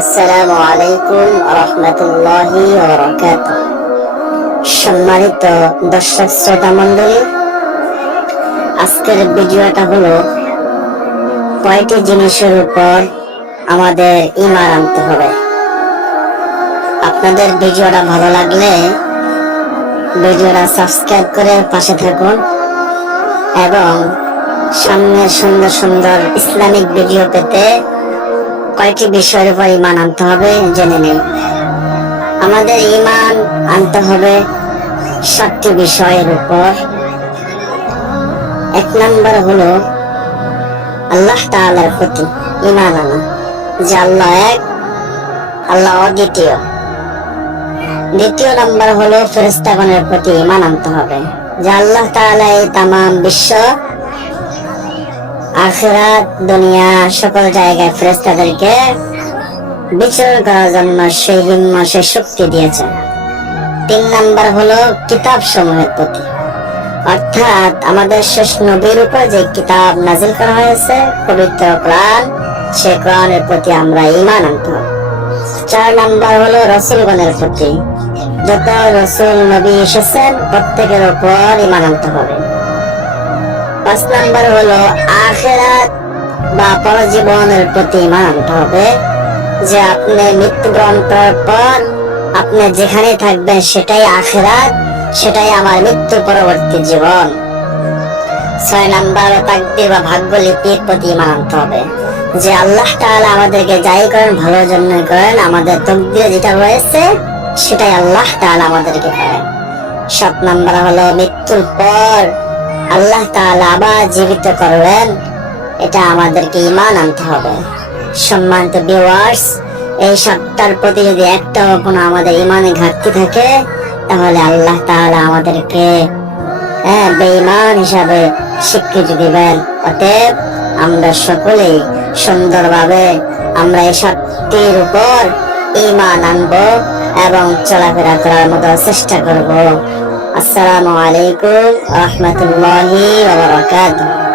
আসসালামু আলাইকুম রহমতুল্লাহি ওয়া বারাকাতুহু। সম্মানিত দর্শক শ্রোতা মণ্ডলী, আজকের ভিডিওটা হলো কয়টি জিনিসের উপর আমাদের ঈমান আনতে হবে। আপনাদের ভিডিওটা ভালো লাগলে ভিডিওটা সাবস্ক্রাইব করে পাশে থাকুন এবং সামনে সুন্দর সুন্দর ইসলামিক ভিডিও পেতে কয়টি বিষয়ের উপর ঈমান আনতে হবে জেনে নিন। আমাদের ঈমান আনতে হবে 7টি বিষয়ের উপর। 1 নম্বর হলো আল্লাহ তাআলার প্রতি ঈমান আনা, যে আল্লাহ এক, আল্লাহ অদ্বিতীয়। 2 নম্বর হলো ফেরেশতাগণের প্রতি ঈমান আনতে হবে, যে আল্লাহ তাআলা এই তামাম বিশ্ব, আখিরাত, দুনিয়া সকল জায়গায় ফেরেশতাদেরকে বিচরণ করার জন্য সেই হিম্মত, সেই শক্তি দিয়েছেন। 3 নম্বর হলো কিতাব সমূহের প্রতি, অর্থাৎ আমাদের শেষ নবীর উপর যে কিতাব নাজিল করা হয়েছে, পবিত্র কোরআন, সেই কোরআনের প্রতি আমরা ঈমান আনতে হবে। 4 নম্বর হলো রাসূলগণের প্রতি, যত রাসূল নবী এসেছেন প্রত্যেকের উপর ঈমান আনতে হবে। 5 নম্বর হলো আখিরাত বা পরজীবনের প্রতি ঈমান আনতে হবে, যে আপনি মৃত্যুবরণ করার পর আপনি যেখানে থাকবেন সেটাই আখিরাত, সেটাই আমার মৃত্যু পরবর্তী জীবন। 6 নম্বর তাকদীর বা ভাগ্যলিপির প্রতি ঈমান আনতে হবে, যে আল্লাহ তাআলা আমাদেরকে যাই করেন ভালোর জন্য করেন, আমাদের তকদীরে যেটা রয়েছে সেটাই আল্লাহ তাআলা আমাদেরকে করেন। 7 নম্বর হলো মৃত্যুর পর আল্লাহ তাআলা আবার জীবিত করবেন, এটা আমাদেরকে ঈমান আনতে হবে। সম্মানিত ভিউয়ার্স, এই 7টার প্রতি যদি একটাও কোনো আমাদের ঈমানে ঘাটতি থাকে তাহলে আল্লাহ তাআলা আমাদেরকে বেঈমান হিসাবে স্বীকৃতি দিবেন। অতএব আমরা সকলেই সুন্দরভাবে আমরা এই 7টির উপর ঈমান আনবো এবং চলাফেরা করার মতো চেষ্টা করব। আসসালামু আলাইকুম রহমতুল্লাহি ওয়া বারাকাতুহু।